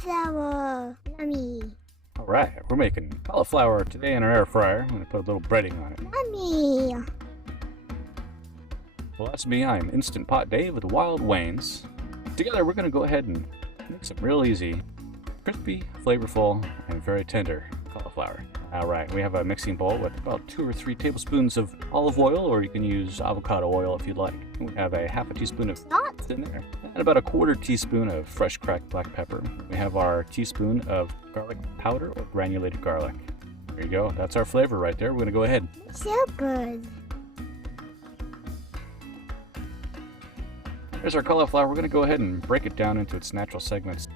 Cauliflower. Yummy. All right, we're making cauliflower today in our air fryer. I'm gonna put a little breading on it. Yummy. Well, that's me. I'm Instant Pot Dave with TheWildWaynes. Together, we're gonna go ahead and make some real easy, crispy, flavorful, and very tender cauliflower. All right, we have a mixing bowl with about 2 or 3 tablespoons of olive oil, or you can use avocado oil if you'd like. We have a half a teaspoon of salt in there, and about a 1/4 teaspoon of fresh cracked black pepper. We have our teaspoon of garlic powder or granulated garlic. There you go. That's our flavor right there. We're gonna go ahead. So good. There's our cauliflower. We're gonna go ahead and break it down into its natural segments.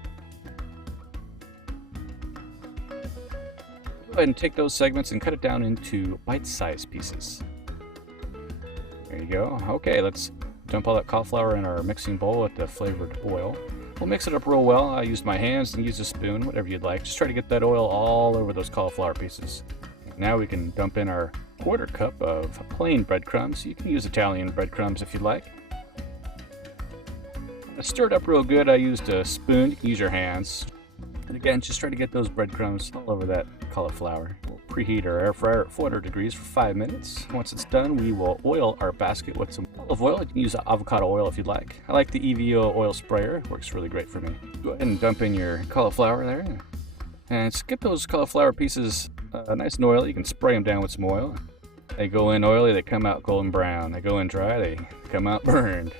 Go ahead and take those segments and cut it down into bite-sized pieces. There you go. Okay, let's dump all that cauliflower in our mixing bowl with the flavored oil. We'll mix it up real well. I used my hands and use a spoon, whatever you'd like. Just try to get that oil all over those cauliflower pieces. Now we can dump in our 1/4 cup of plain breadcrumbs. You can use Italian breadcrumbs if you'd like. Stir it up real good. I used a spoon. You can use your hands. And again, just try to get those breadcrumbs all over that cauliflower. We'll preheat our air fryer at 400 degrees for 5 minutes. Once it's done, we will oil our basket with some olive oil. You can use avocado oil if you'd like. I like the EVO oil sprayer. It works really great for me. Go ahead and dump in your cauliflower there. And just get those cauliflower pieces nice and oily. You can spray them down with some oil. They go in oily, they come out golden brown. They go in dry, they come out burned.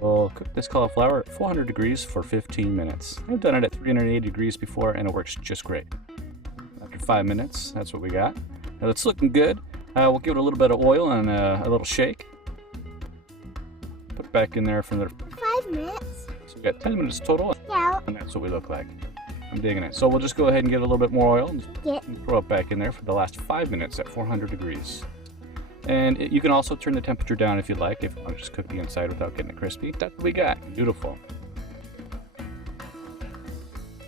We'll cook this cauliflower at 400 degrees for 15 minutes. I've done it at 380 degrees before and it works just great. After 5 minutes, that's what we got. Now it's looking good. We'll give it a little bit of oil and a little shake. Put it back in there for another 5 minutes. So we got 10 minutes total. Yeah. And that's what we look like. I'm digging it. So we'll just go ahead and get a little bit more oil and throw it back in there for the last 5 minutes at 400 degrees. And you can also turn the temperature down if you'd like, if you want to just cook the inside without getting it crispy. That's what we got. Beautiful.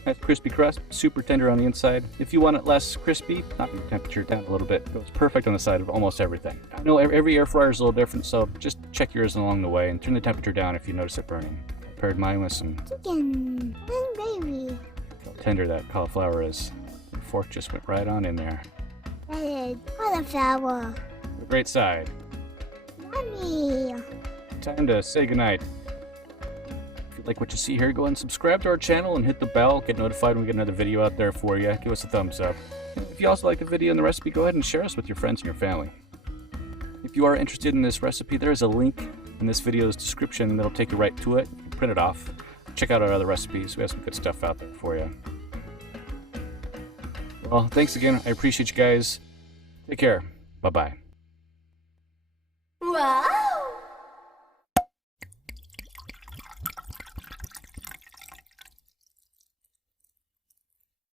Nice crispy crust, super tender on the inside. If you want it less crispy, knock the temperature down a little bit. It goes perfect on the side of almost everything. I know every air fryer is a little different, so just check yours along the way and turn the temperature down if you notice it burning. I paired mine with some Chicken. And baby. How tender that cauliflower is. The fork just went right on in there. That is cauliflower. A great side. Yummy. Time to say goodnight. If you like what you see here, go ahead and subscribe to our channel and hit the bell. Get notified when we get another video out there for you. Give us a thumbs up. If you also like the video and the recipe, go ahead and share us with your friends and your family. If you are interested in this recipe, there is a link in this video's description that'll take you right to it. You can print it off. Check out our other recipes. We have some good stuff out there for you. Well, thanks again. I appreciate you guys. Take care. Bye-bye.